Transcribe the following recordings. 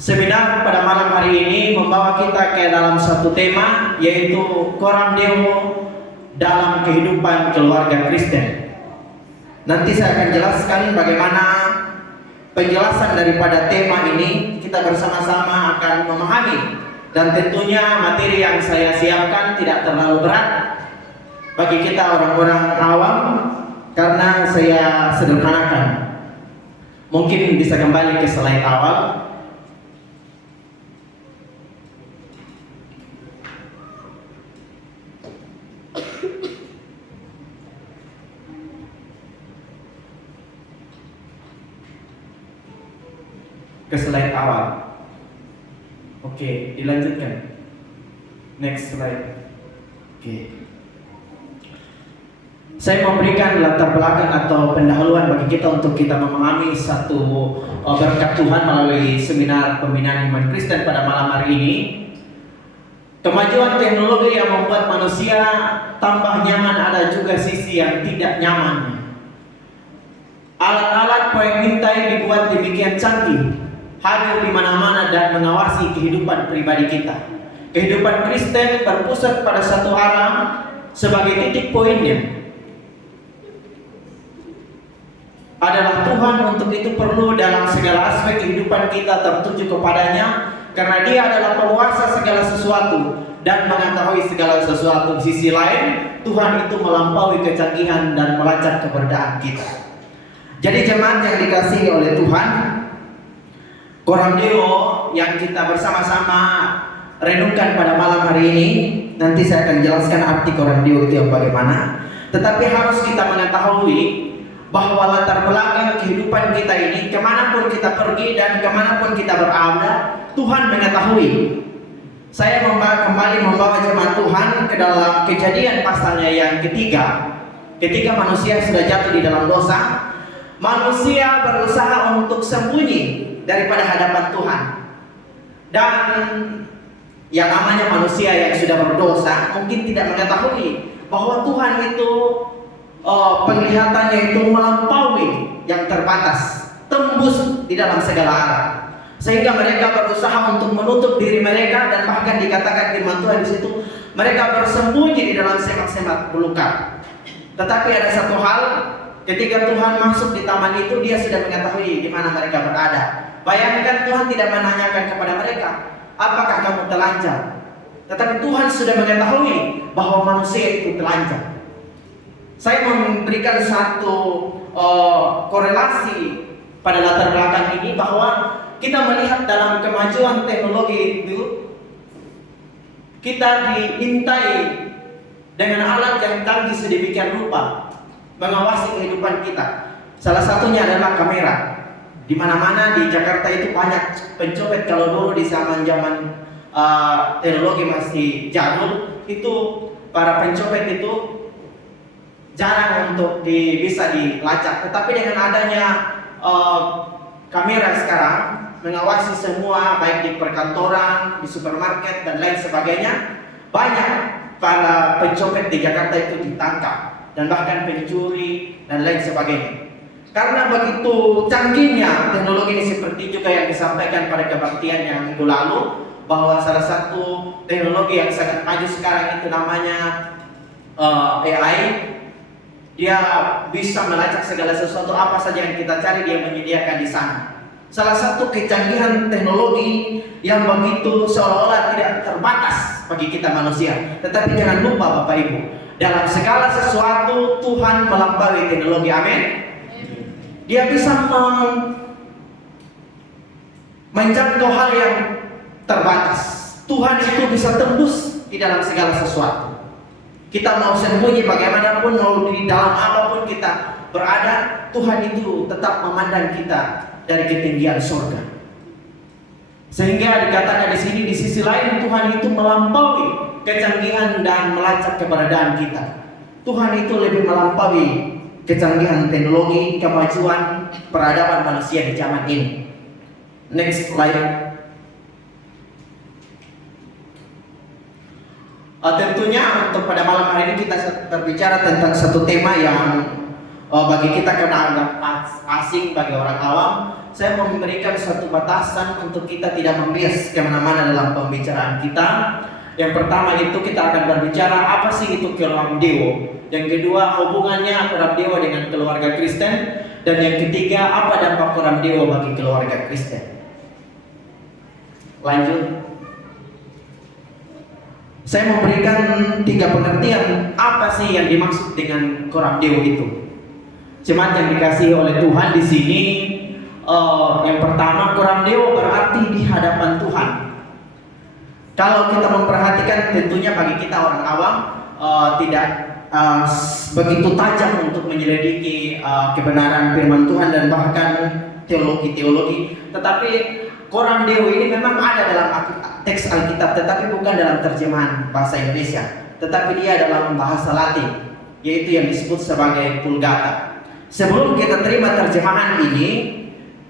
Seminar pada malam hari ini membawa kita ke dalam satu tema, yaitu Coram Deo dalam kehidupan keluarga Kristen. Nanti saya akan jelaskan bagaimana penjelasan daripada tema ini. Kita bersama-sama akan memahami, dan tentunya materi yang saya siapkan tidak terlalu berat bagi kita orang-orang awam, karena saya sederhanakan. Mungkin bisa kembali ke slide awal. Ke slide awal. Oke, dilanjutkan. Next slide. Oke. Saya memberikan latar belakang atau pendahuluan bagi kita untuk kita memahami satu berkat Tuhan melalui seminar pembinaan iman Kristen pada malam hari ini. Kemajuan teknologi yang membuat manusia tambah nyaman, ada juga sisi yang tidak nyaman. Alat-alat pengintai dibuat demikian canggih, hadir di mana-mana dan mengawasi kehidupan pribadi kita. Kehidupan Kristen berpusat pada satu arah sebagai titik poinnya adalah Tuhan. Untuk itu perlu dalam segala aspek kehidupan kita tertuju kepadanya, karena Dia adalah penguasa segala sesuatu dan mengetahui segala sesuatu. Di sisi lain, Tuhan itu melampaui kecanggihan dan melacak keberadaan kita. Jadi jemaat yang dikasihi oleh Tuhan, Coram Deo yang kita bersama-sama renungkan pada malam hari ini, nanti saya akan jelaskan arti Coram Deo itu yang bagaimana. Tetapi harus kita mengetahui bahwa latar belakang kehidupan kita ini, kemanapun kita pergi dan kemanapun kita berada, Tuhan mengetahui. Saya kembali membawa jemaat Tuhan ke dalam Kejadian pasalnya yang ketiga. Ketika manusia sudah jatuh di dalam dosa, manusia berusaha untuk sembunyi daripada hadapan Tuhan. Dan yang namanya manusia yang sudah berdosa mungkin tidak mengetahui bahwa Tuhan itu penglihatannya itu melampaui yang terbatas, tembus di dalam segala arah, sehingga mereka berusaha untuk menutup diri mereka, dan bahkan dikatakan firman Tuhan di situ, mereka bersembunyi di dalam semak-semak belukar. Tetapi ada satu hal, ketika Tuhan masuk di taman itu, Dia sudah mengetahui di mana mereka berada. Bayangkan, Tuhan tidak menanyakan kepada mereka, apakah kamu telanjang? Tetapi Tuhan sudah mengetahui bahwa manusia itu telanjang. Saya memberikan satu korelasi pada latar belakang ini, bahwa kita melihat dalam kemajuan teknologi itu, kita diintai dengan alat yang canggih sedemikian rupa mengawasi kehidupan kita. Salah satunya adalah kamera. Di mana-mana di Jakarta itu banyak pencopet. Kalau dulu di zaman-zaman teknologi masih jadul, itu para pencopet itu jarang untuk bisa dilacak. Tetapi dengan adanya kamera sekarang mengawasi semua, baik di perkantoran, di supermarket dan lain sebagainya, banyak para pencopet di Jakarta itu ditangkap, dan bahkan pencuri dan lain sebagainya. Karena begitu canggihnya teknologi ini, seperti juga yang disampaikan pada kebaktian yang minggu lalu, bahwa salah satu teknologi yang sangat maju sekarang itu namanya AI. Dia bisa melacak segala sesuatu, apa saja yang kita cari Dia menyediakan di sana. Salah satu kecanggihan teknologi yang begitu seolah-olah tidak terbatas bagi kita manusia. Tetapi jangan lupa Bapak Ibu, dalam segala sesuatu Tuhan melampaui teknologi. Amin. Dia bisa menjangkau hal yang terbatas. Tuhan itu bisa tembus di dalam segala sesuatu. Kita mau sembunyi bagaimanapun, mau di dalam apapun kita berada, Tuhan itu tetap memandang kita dari ketinggian surga. Sehingga dikatakan di sini, di sisi lain Tuhan itu melampaui kecanggihan dan melacak keberadaan kita. Tuhan itu lebih melampaui kecanggihan teknologi, kemajuan peradaban manusia di zaman ini. Next slide. Tentunya untuk pada malam hari ini kita berbicara tentang satu tema yang bagi kita karena anggap asing bagi orang awam, saya mau memberikan suatu batasan untuk kita tidak membias kemana-mana dalam pembicaraan kita. Yang pertama itu kita akan berbicara apa sih itu koram deo. Yang kedua, hubungannya koram deo dengan keluarga Kristen. Dan yang ketiga, apa dampak koram deo bagi keluarga Kristen. Lanjut. Saya memberikan 3 pengertian apa sih yang dimaksud dengan koram deo itu. Jemaat yang dikasihi oleh Tuhan di sini, yang pertama, koram deo berarti di hadapan Tuhan. Kalau kita memperhatikan, tentunya bagi kita orang awam tidak begitu tajam untuk menyelidiki kebenaran firman Tuhan dan bahkan teologi-teologi. Tetapi koram deo ini memang ada dalam teks Alkitab, tetapi bukan dalam terjemahan bahasa Indonesia, tetapi dia dalam bahasa Latin, yaitu yang disebut sebagai Vulgata. Sebelum kita terima terjemahan ini,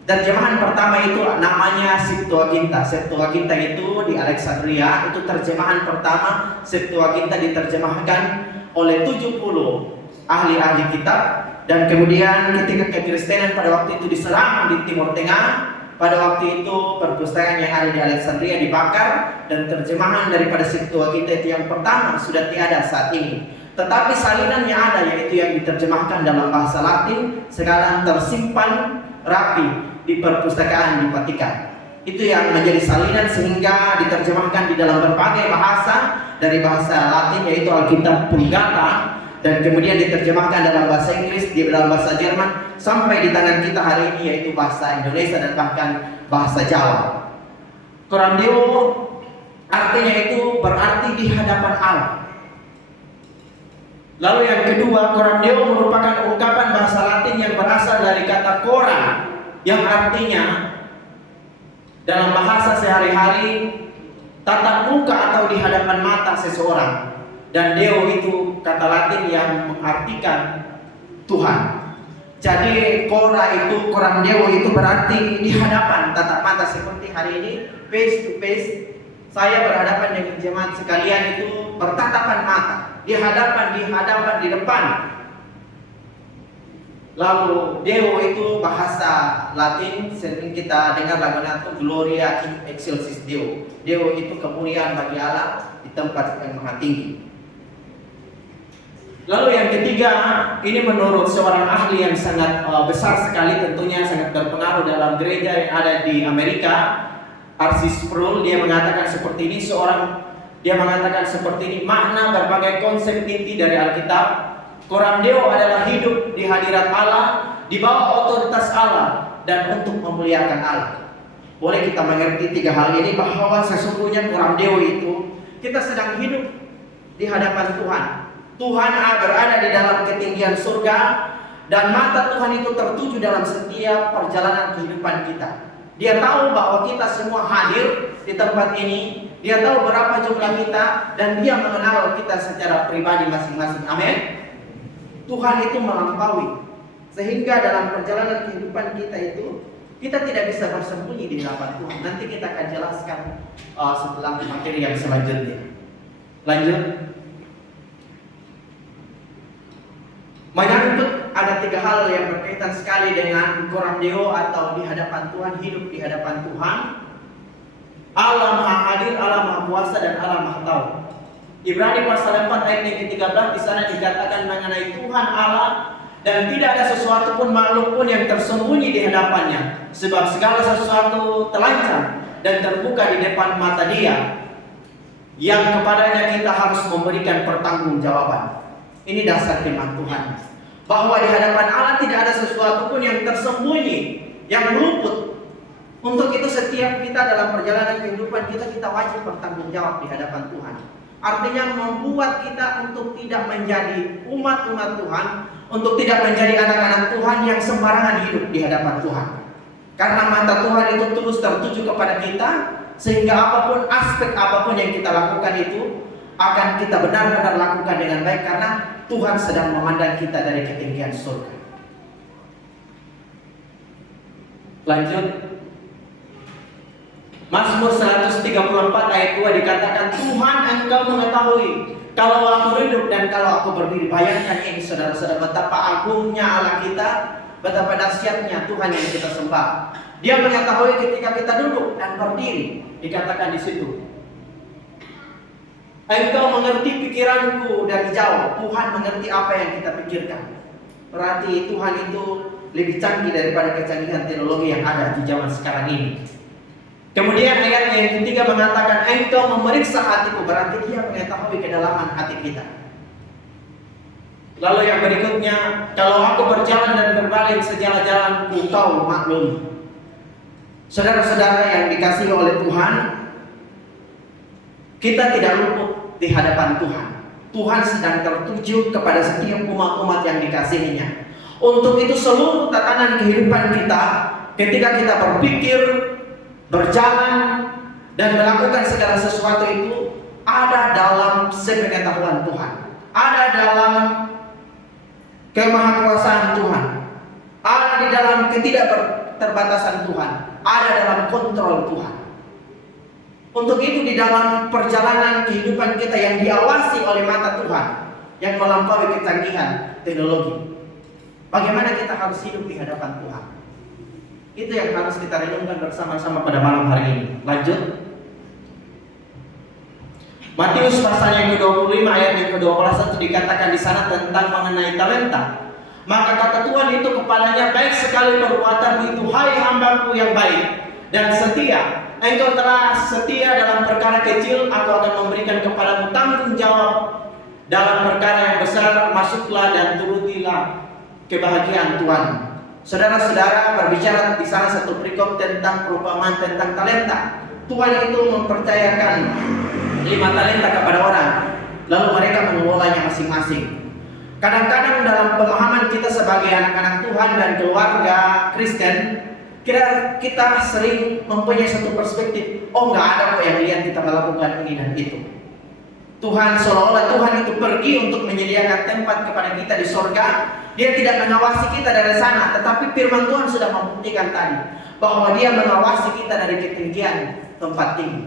terjemahan pertama itu namanya Septuaginta. Septuaginta itu di Alexandria, itu terjemahan pertama. Septuaginta diterjemahkan oleh 70 ahli-ahli kitab, dan kemudian ketika kekristenan pada waktu itu diserang di Timur Tengah, pada waktu itu perpustakaan yang ada di Alexandria dibakar, dan terjemahan daripada Septuaginta itu yang pertama sudah tiada saat ini. Tetapi salinannya ada, yaitu yang diterjemahkan dalam bahasa Latin, sekarang tersimpan rapi di perpustakaan di Vatikan. Itu yang menjadi salinan sehingga diterjemahkan di dalam berbagai bahasa, dari bahasa Latin yaitu Alkitab Vulgata, dan kemudian diterjemahkan dalam bahasa Inggris, di dalam bahasa Jerman, sampai di tangan kita hari ini yaitu bahasa Indonesia dan bahkan bahasa Jawa. Koram deo artinya itu berarti di hadapan Allah. Lalu yang kedua, koram deo merupakan ungkapan bahasa Latin yang berasal dari kata kora, yang artinya dalam bahasa sehari-hari tatap muka atau di hadapan mata seseorang. Dan deo itu kata Latin yang mengartikan Tuhan. Jadi koram deo itu berarti di hadapan, tatap mata, seperti hari ini face to face. Saya berhadapan dengan jemaat sekalian itu bertatapan mata, di hadapan, di depan. Lalu deo itu bahasa Latin, sering kita dengar lagunya itu Gloria in excelsis Deo. Deo itu kemuliaan bagi Allah di tempat yang maha tinggi. Lalu yang ketiga, ini menurut seorang ahli yang sangat besar sekali, tentunya sangat berpengaruh dalam gereja yang ada di Amerika, R.C. Sproul. Dia mengatakan seperti ini, makna berbagai konsep inti dari Alkitab. Koram deo adalah hidup di hadirat Allah, di bawah otoritas Allah, dan untuk memuliakan Allah. Boleh kita mengerti 3 hal ini, bahwa sesungguhnya koram deo itu kita sedang hidup di hadapan Tuhan. Tuhan berada di dalam ketinggian surga, dan mata Tuhan itu tertuju dalam setiap perjalanan kehidupan kita. Dia tahu bahwa kita semua hadir di tempat ini. Dia tahu berapa jumlah kita, dan dia mengenal kita secara pribadi masing-masing. Amin. Tuhan itu melampaui, sehingga dalam perjalanan kehidupan kita itu kita tidak bisa bersembunyi di hadapan Tuhan. Nanti kita akan jelaskan setelah materi yang selanjutnya. Lanjut. Menyangkut ada 3 hal yang berkaitan sekali dengan koram deo atau di hadapan Tuhan, hidup di hadapan Tuhan. Allah Maha Hadir, Allah Maha Kuasa, dan Allah Maha Tahu. Ibrani pasal 4 ayat yang ke-13 di sana dikatakan mengenai Tuhan Allah, dan tidak ada sesuatu pun makhluk pun yang tersembunyi di hadapannya, sebab segala sesuatu telanjang dan terbuka di depan mata Dia, yang kepadanya kita harus memberikan pertanggungjawaban. Ini dasar firman Tuhan, bahwa di hadapan Allah tidak ada sesuatu pun yang tersembunyi, yang luput. Untuk itu setiap kita dalam perjalanan kehidupan kita wajib bertanggung jawab di hadapan Tuhan. Artinya membuat kita untuk tidak menjadi umat-umat Tuhan, untuk tidak menjadi anak-anak Tuhan yang sembarangan hidup di hadapan Tuhan. Karena mata Tuhan itu terus tertuju kepada kita, sehingga aspek apapun yang kita lakukan itu akan kita benar-benar lakukan dengan baik, karena Tuhan sedang memandang kita dari ketinggian surga. Lanjut. Mazmur 134 ayat 2 dikatakan, Tuhan engkau mengetahui kalau aku hidup dan kalau aku berdiri. Bayangkan ini saudara-saudara, betapa agungnya Allah kita, betapa dahsyatnya Tuhan yang kita sembah. Dia mengetahui ketika kita duduk dan berdiri, dikatakan di situ. Engkau mengerti pikiranku dari jauh. Tuhan mengerti apa yang kita pikirkan. Berarti Tuhan itu lebih canggih daripada kecanggihan teknologi yang ada di zaman sekarang ini. Kemudian ayat yang ketiga mengatakan, engkau memeriksa hatiku. Berarti dia mengetahui kedalaman hati kita. Lalu yang berikutnya, kalau aku berjalan dan berbalik sejalan-jalanku, kau maklum. Saudara-saudara yang dikasihi oleh Tuhan, kita tidak luput di hadapan Tuhan. Tuhan sedang tertuju kepada setiap umat-umat yang dikasihinya. Untuk itu seluruh tatanan kehidupan kita, ketika kita berpikir, berjalan, dan melakukan segala sesuatu itu ada dalam sepengetahuan Tuhan, ada dalam kemahakuasaan Tuhan, ada di dalam ketidakterbatasan Tuhan, ada dalam kontrol Tuhan. Untuk itu di dalam perjalanan kehidupan kita yang diawasi oleh mata Tuhan, yang melampaui kecanggihan teknologi, bagaimana kita harus hidup di hadapan Tuhan. Itu yang harus kita renungkan bersama-sama pada malam hari ini. Lanjut. Matius pasal yang ke-25 ayat yang ke-12 dikatakan di sana tentang mengenai talenta. Maka kata Tuhan itu kepadanya, baik sekali perbuatan itu, hai hambaku yang baik dan setia. Engkau telah setia dalam perkara kecil, aku akan memberikan kepadamu tanggung jawab dalam perkara yang besar. Masuklah dan turutilah kebahagiaan Tuhan. Saudara-saudara, berbicara di sana satu perikop tentang perumpamaan tentang talenta. Tuhan itu mempercayakan 5 talenta kepada orang, lalu mereka mengelolanya masing-masing. Kadang-kadang dalam pemahaman kita sebagai anak-anak Tuhan dan keluarga Kristen, kita sering mempunyai satu perspektif, oh nggak ada kok yang lihat kita melakukan ini dan itu. Tuhan seolah-olah Tuhan itu pergi untuk menyediakan tempat kepada kita di sorga. Dia tidak mengawasi kita dari sana, tetapi firman Tuhan sudah membuktikan tadi bahwa Dia mengawasi kita dari ketinggian tempat tinggi.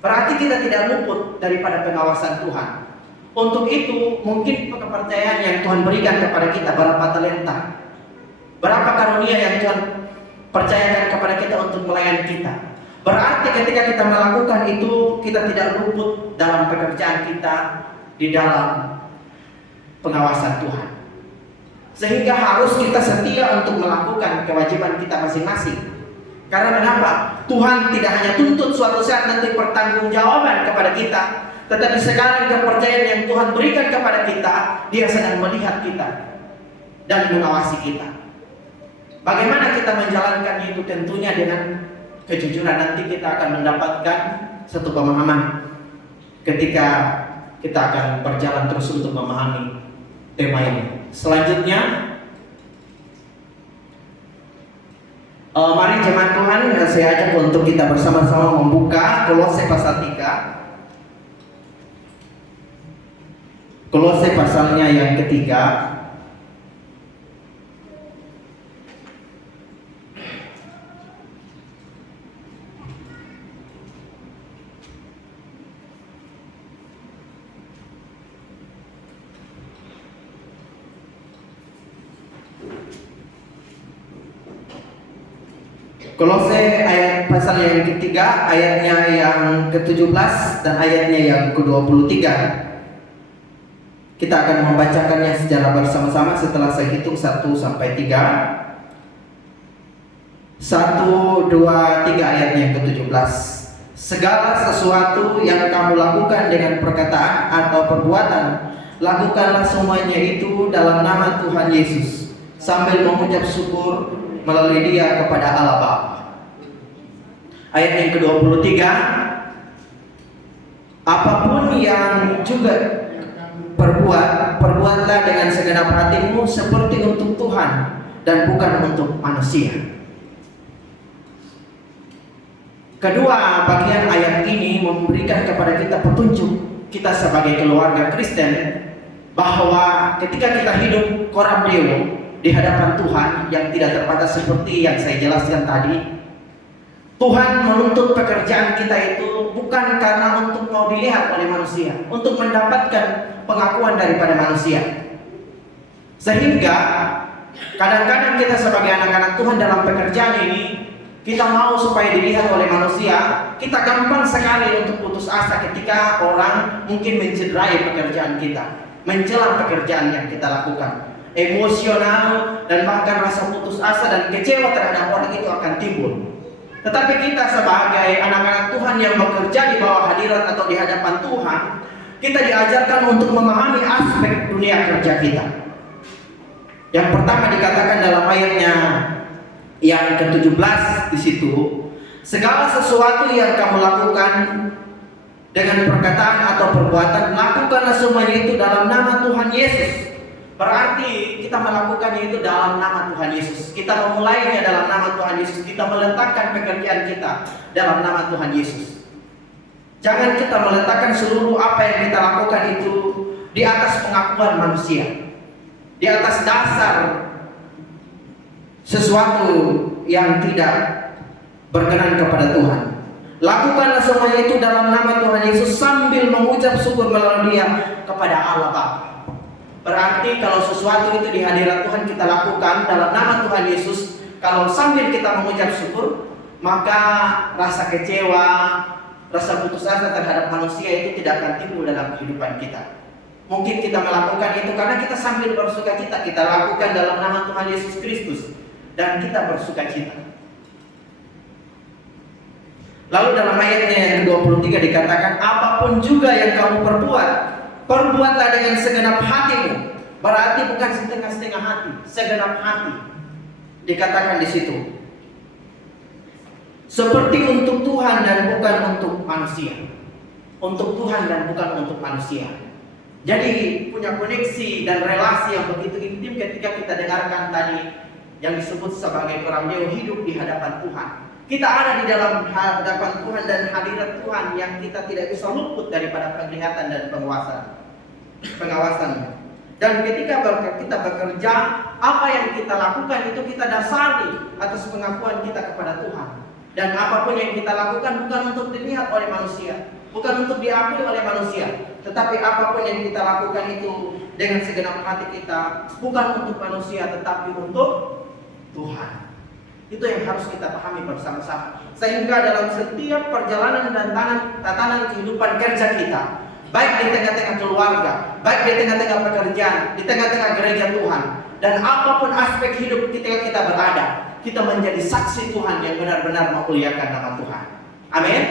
Berarti kita tidak luput daripada pengawasan Tuhan. Untuk itu mungkin kepercayaan yang Tuhan berikan kepada kita, berapa talenta, berapa karunia yang Tuhan percayakan kepada kita untuk melayani kita. Berarti ketika kita melakukan itu, kita tidak luput dalam pekerjaan kita di dalam pengawasan Tuhan. Sehingga harus kita setia untuk melakukan kewajiban kita masing-masing. Karena kenapa? Tuhan tidak hanya tuntut suatu saat nanti pertanggungjawaban kepada kita, tetapi sekarang kepercayaan yang Tuhan berikan kepada kita, Dia sedang melihat kita dan mengawasi kita. Bagaimana kita menjalankan itu? Tentunya dengan kejujuran. Nanti kita akan mendapatkan satu pemahaman ketika kita akan berjalan terus untuk memahami tema ini. Selanjutnya, mari jemaat Tuhan, saya ajak untuk kita bersama-sama membuka Kolose pasal 3. Kolose pasalnya yang ketiga. Kolose ayat pasal yang ketiga, ayatnya yang ke-17 dan ayatnya yang ke-23. Kita akan membacakannya secara bersama-sama setelah saya hitung 1 sampai 3. 1, 2, 3 ayatnya yang ke-17. Segala sesuatu yang kamu lakukan dengan perkataan atau perbuatan, lakukanlah semuanya itu dalam nama Tuhan Yesus, sambil mengucap syukur melalui Dia kepada Allah Bapa. Ayat yang ke-23, apapun yang juga perbuatlah dengan segenap hatimu seperti untuk Tuhan dan bukan untuk manusia. Kedua, bagian ayat ini memberikan kepada kita petunjuk kita sebagai keluarga Kristen bahwa ketika kita hidup koram deo di hadapan Tuhan yang tidak terbatas seperti yang saya jelaskan tadi, Tuhan menuntut pekerjaan kita itu bukan karena untuk mau dilihat oleh manusia, untuk mendapatkan pengakuan daripada manusia. Sehingga Kadang-kadang kita sebagai anak-anak Tuhan dalam pekerjaan ini, kita mau supaya dilihat oleh manusia, kita gampang sekali untuk putus asa ketika orang mungkin mencederai pekerjaan kita, mencela pekerjaan yang kita lakukan. Emosional dan bahkan rasa putus asa dan kecewa terhadap orang itu akan timbul. Tetapi kita sebagai anak-anak Tuhan yang bekerja di bawah hadirat atau di hadapan Tuhan, kita diajarkan untuk memahami aspek dunia kerja kita. Yang pertama dikatakan dalam ayatnya yang ke-17 di situ, segala sesuatu yang kamu lakukan dengan perkataan atau perbuatan, lakukanlah semuanya itu dalam nama Tuhan Yesus. Berarti kita melakukannya itu dalam nama Tuhan Yesus. Kita memulainya dalam nama Tuhan Yesus. Kita meletakkan pekerjaan kita dalam nama Tuhan Yesus. Jangan kita meletakkan seluruh apa yang kita lakukan itu di atas pengakuan manusia, di atas dasar sesuatu yang tidak berkenan kepada Tuhan. Lakukanlah semuanya itu dalam nama Tuhan Yesus sambil mengucap syukur melalui Dia kepada Allah Bapa. Berarti kalau sesuatu itu di hadirat Tuhan kita lakukan dalam nama Tuhan Yesus, kalau sambil kita mengucap syukur, maka rasa kecewa, rasa putus asa terhadap manusia itu tidak akan timbul dalam kehidupan kita. Mungkin kita melakukan itu karena kita sambil bersukacita, kita lakukan dalam nama Tuhan Yesus Kristus dan kita bersukacita. Lalu dalam ayatnya yang ke-23 dikatakan, apapun juga yang kamu perbuat, perbuatlah dengan segenap hatimu. Berarti bukan setengah-setengah hati, segenap hati. Dikatakan di situ. Seperti untuk Tuhan dan bukan untuk manusia. Untuk Tuhan dan bukan untuk manusia. Jadi punya koneksi dan relasi yang begitu intim ketika kita dengarkan tadi yang disebut sebagai orang Dewa hidup di hadapan Tuhan. Kita ada di dalam hadapan Tuhan dan hadirat Tuhan yang kita tidak bisa luput daripada penglihatan dan pengawasan. Dan ketika kita bekerja, apa yang kita lakukan itu kita dasari atas pengakuan kita kepada Tuhan. Dan apapun yang kita lakukan bukan untuk dilihat oleh manusia, bukan untuk diakui oleh manusia, tetapi apapun yang kita lakukan itu dengan segenap hati kita, bukan untuk manusia tetapi untuk Tuhan. Itu yang harus kita pahami bersama-sama. Sehingga dalam setiap perjalanan dan tatanan kehidupan kerja kita, baik di tengah-tengah keluarga, baik di tengah-tengah pekerjaan, di tengah-tengah gereja Tuhan, dan apapun aspek hidup ketika kita berada, kita menjadi saksi Tuhan yang benar-benar memuliakan nama Tuhan. Amin.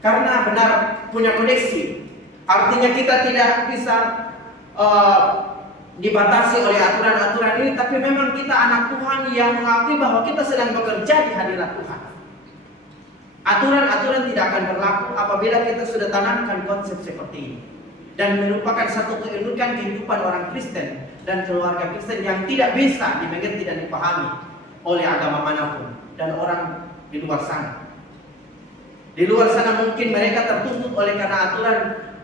Karena benar punya koneksi, artinya kita tidak bisa dibatasi oleh aturan-aturan ini, tapi memang kita anak Tuhan yang mengakui bahwa kita sedang bekerja di hadirat Tuhan. Aturan-aturan tidak akan berlaku apabila kita sudah tanamkan konsep seperti ini dan merupakan satu keunikan kehidupan orang Kristen dan keluarga Kristen yang tidak bisa dimengerti dan dipahami oleh agama manapun dan orang di luar sana. Di luar sana mungkin mereka tertuntut oleh karena aturan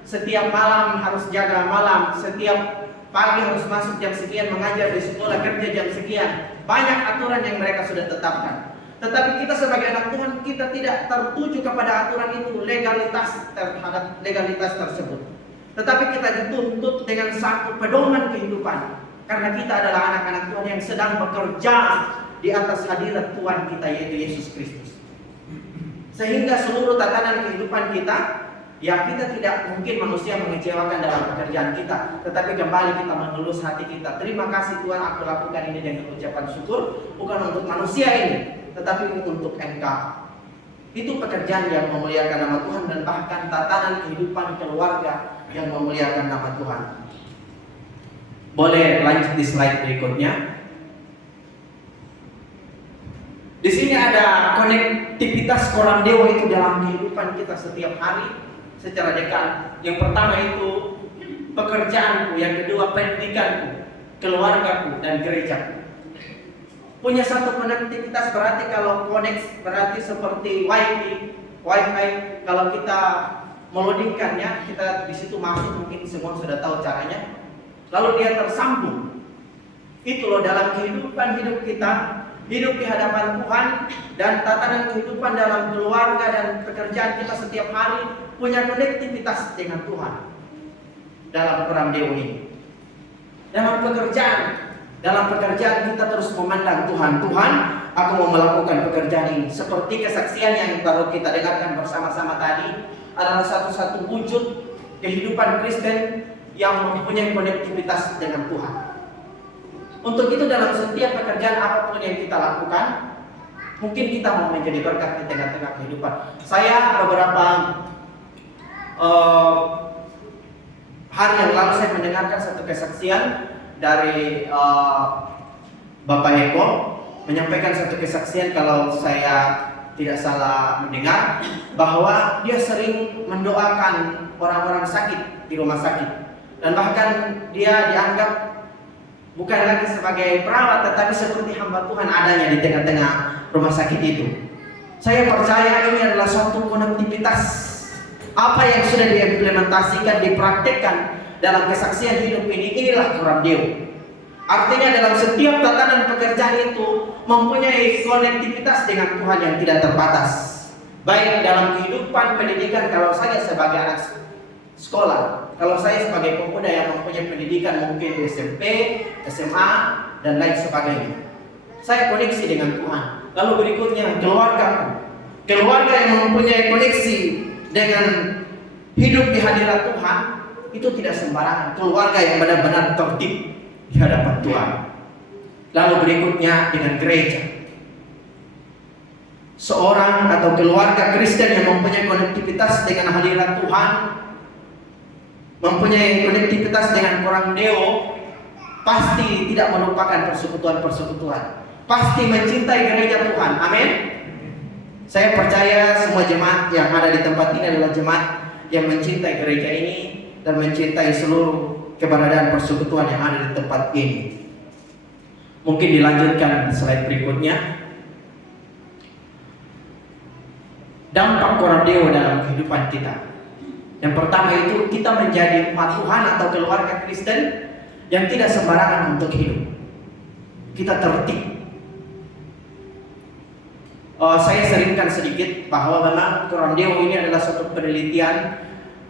setiap malam harus jaga malam, setiap pagi harus masuk jam sekian, mengajar di sekolah, kerja jam sekian. Banyak aturan yang mereka sudah tetapkan. Tetapi kita sebagai anak Tuhan, kita tidak tertuju kepada aturan itu, legalitas terhadap legalitas tersebut. Tetapi kita dituntut dengan satu pedoman kehidupan. Karena kita adalah anak-anak Tuhan yang sedang bekerja di atas hadirat Tuhan kita, yaitu Yesus Kristus. Sehingga seluruh tatanan kehidupan kita, ya kita tidak mungkin manusia mengecewakan dalam pekerjaan kita, tetapi kembali kita mengelus hati kita. Terima kasih Tuhan, aku lakukan ini dengan ucapan syukur, bukan untuk manusia ini, tetapi untuk Engkau. Itu pekerjaan yang memuliakan nama Tuhan dan bahkan tatanan kehidupan keluarga yang memuliakan nama Tuhan. Boleh lanjut di slide berikutnya. Di sini ada konektivitas koram dewa itu dalam kehidupan kita setiap hari secara dekat. Yang pertama itu pekerjaanku, yang kedua pendidikanku, keluargaku dan gerejaku. Punya satu konektivitas, berarti kalau connect berarti seperti wifi. Kalau kita melodingkannya, kita di situ masuk, mungkin semua sudah tahu caranya. Lalu dia tersambung. Itu loh dalam kehidupan hidup kita, hidup di hadapan Tuhan dan tatanan kehidupan dalam keluarga dan pekerjaan kita setiap hari punya konektivitas dengan Tuhan dalam koram dewa ini. Dalam pekerjaan Dalam pekerjaan kita terus memandang Tuhan. Tuhan, aku mau melakukan pekerjaan ini. Seperti kesaksian yang baru kita dengarkan bersama-sama tadi, adalah satu-satu wujud kehidupan Kristen yang mempunyai konektivitas dengan Tuhan. Untuk itu dalam setiap pekerjaan apapun yang kita lakukan, mungkin kita mau menjadi berkat di tengah-tengah kehidupan. Saya beberapa hari yang lalu saya mendengarkan satu kesaksian dari Bapak Eko, menyampaikan satu kesaksian, kalau saya tidak salah mendengar, bahwa dia sering mendoakan orang-orang sakit di rumah sakit, dan bahkan dia dianggap bukan lagi sebagai perawat, tetapi seperti hamba Tuhan adanya di tengah-tengah rumah sakit itu. Saya percaya ini adalah suatu konektivitas. Apa yang sudah diimplementasikan, dipraktekkan dalam kesaksian hidup ini, inilah Coram Deo. Artinya dalam setiap tatanan pekerjaan itu mempunyai konektivitas dengan Tuhan yang tidak terbatas. Baik dalam kehidupan pendidikan, kalau saya sebagai anak sekolah, kalau saya sebagai pemuda yang mempunyai pendidikan mungkin di SMP, SMA, dan lain sebagainya, saya koneksi dengan Tuhan. Lalu berikutnya keluarga yang mempunyai koneksi dengan hidup di hadirat Tuhan, itu tidak sembarangan. Keluarga yang benar-benar tertib di hadapan Tuhan. Lalu berikutnya dengan gereja. Seorang atau keluarga Kristen yang mempunyai konektivitas dengan hadirat Tuhan, mempunyai konektivitas dengan Coram Deo, pasti tidak melupakan persekutuan-persekutuan. Pasti mencintai gereja Tuhan. Amin. Saya percaya semua jemaat yang ada di tempat ini adalah jemaat yang mencintai gereja ini dan mencintai seluruh keberadaan persekutuan yang ada di tempat ini. Mungkin dilanjutkan slide berikutnya. Dampak Coram Deo dalam kehidupan kita. Yang pertama itu kita menjadi umat Tuhan atau keluarga Kristen yang tidak sembarangan untuk hidup. Kita tertib. Saya seringkan sedikit bahwa memang Coram Deo ini adalah suatu penelitian.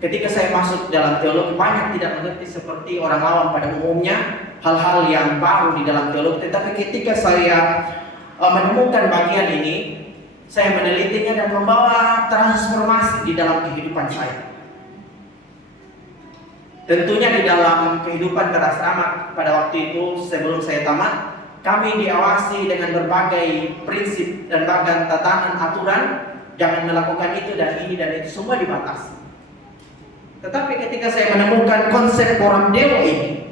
Ketika saya masuk dalam teologi, banyak tidak mengerti seperti orang awam pada umumnya hal-hal yang baru di dalam teologi. Tetapi ketika saya menemukan bagian ini, saya menelitinya dan membawa transformasi di dalam kehidupan saya. Tentunya di dalam kehidupan berasrama pada waktu itu sebelum saya tamat, kami diawasi dengan berbagai prinsip dan bagian tatanan aturan, jangan melakukan itu dan ini dan itu, semua dibatasi. Tetapi ketika saya menemukan konsep Coram Deo ini,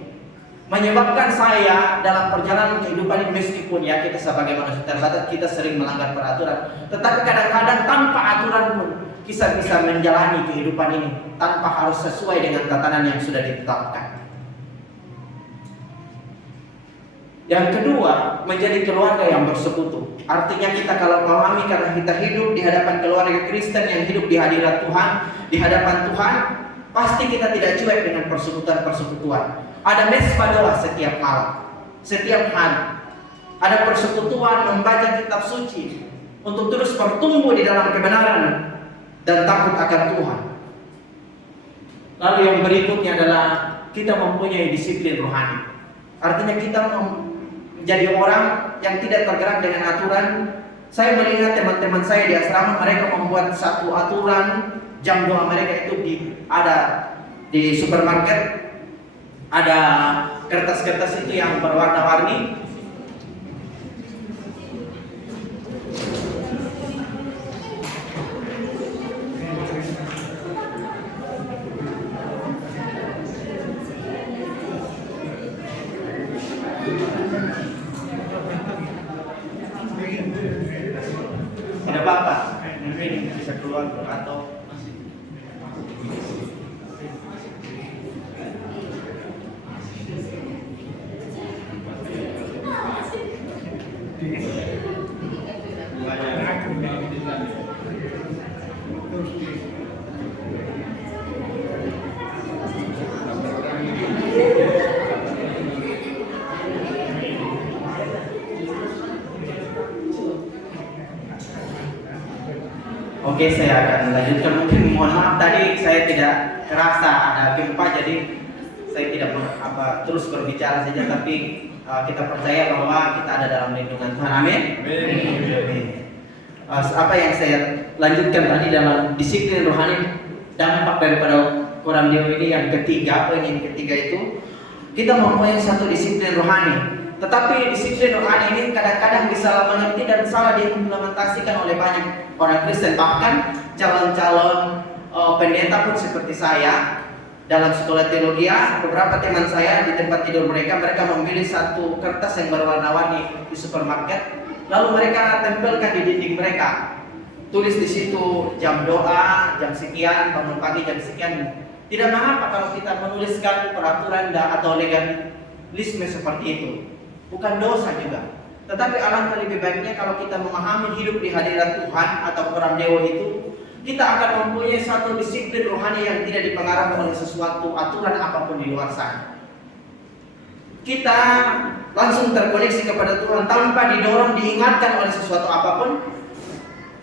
menyebabkan saya dalam perjalanan kehidupan ini, meskipun ya kita sebagai manusia terbatas, kita sering melanggar peraturan, tetapi kadang-kadang tanpa aturan pun kita bisa menjalani kehidupan ini tanpa harus sesuai dengan tatanan yang sudah ditetapkan. Yang kedua, menjadi keluarga yang bersekutu. Artinya kita kalau memahami karena kita hidup di hadapan keluarga Kristen yang hidup di hadirat Tuhan, di hadapan Tuhan, pasti kita tidak cuek dengan persekutuan-persekutuan. Ada mesbah doa setiap malam, setiap hari. Ada persekutuan membaca kitab suci untuk terus bertumbuh di dalam kebenaran dan takut akan Tuhan. Lalu yang berikutnya adalah kita mempunyai disiplin rohani. Artinya kita menjadi orang yang tidak tergerak dengan aturan. Saya melihat teman-teman saya di asrama, mereka membuat satu aturan jam doa mereka itu ada di supermarket, ada kertas-kertas itu yang berwarna-warni. Tidak apa-apa, mungkin bisa keluar atau Oke, saya akan lanjutkan. Mungkin mohon maaf tadi saya tidak terasa ada gempa, jadi saya tidak terus berbicara saja, tapi kita percaya bahwa kita ada dalam lindungan Tuhan. Amin. Amin. Apa yang saya lanjutkan tadi dalam disiplin rohani, dampak daripada Koram Deo ini yang ketiga, poin yang ketiga itu kita mempunyai satu disiplin rohani. Tetapi disiplin rohani ini kadang-kadang bisa mengerti dan salah diimplementasikan oleh banyak orang Kristen, bahkan calon-calon pendeta pun seperti saya. Dalam sekolah teologi, beberapa teman saya di tempat tidur mereka memilih satu kertas yang berwarna-warni di supermarket, lalu mereka tempelkan di dinding mereka. Tulis di situ jam doa, jam sekian, bangun pagi jam sekian. Tidak mengapa kalau kita menuliskan peraturan atau legalisme seperti itu. Bukan dosa juga. Tetapi alangkah lebih baiknya kalau kita memahami hidup di hadirat Tuhan atau Koram Deo itu, kita akan mempunyai satu disiplin rohani yang tidak dipengaruhi oleh sesuatu aturan apapun di luar sana. Kita langsung terkoneksi kepada Tuhan tanpa didorong, diingatkan oleh sesuatu apapun.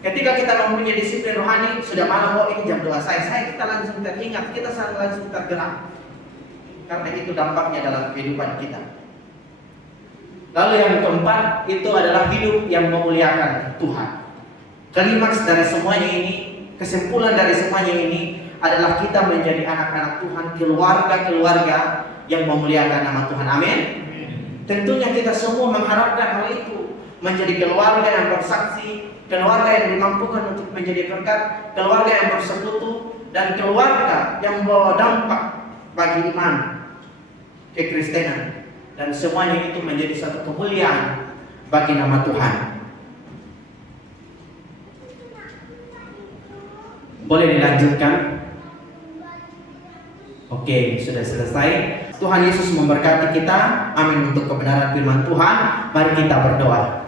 Ketika kita mempunyai disiplin rohani, sudah malam, oh ini jam doa saya, kita langsung teringat, kita langsung tergerak. Karena itu dampaknya dalam kehidupan kita. Lalu yang keempat, itu adalah hidup yang memuliakan Tuhan. Klimaks dari semuanya ini, kesimpulan dari semuanya ini adalah kita menjadi anak-anak Tuhan, keluarga-keluarga yang memuliakan nama Tuhan. Amin. Tentunya kita semua mengharapkan hal itu, menjadi keluarga yang bersaksi, keluarga yang dimampukan untuk menjadi berkat, keluarga yang bersekutu, dan keluarga yang membawa dampak bagi iman kekristenan. Dan semuanya itu menjadi satu kemuliaan bagi nama Tuhan. Boleh dilanjutkan? Oke, sudah selesai. Tuhan Yesus memberkati kita. Amin untuk kebenaran firman Tuhan. Mari kita berdoa.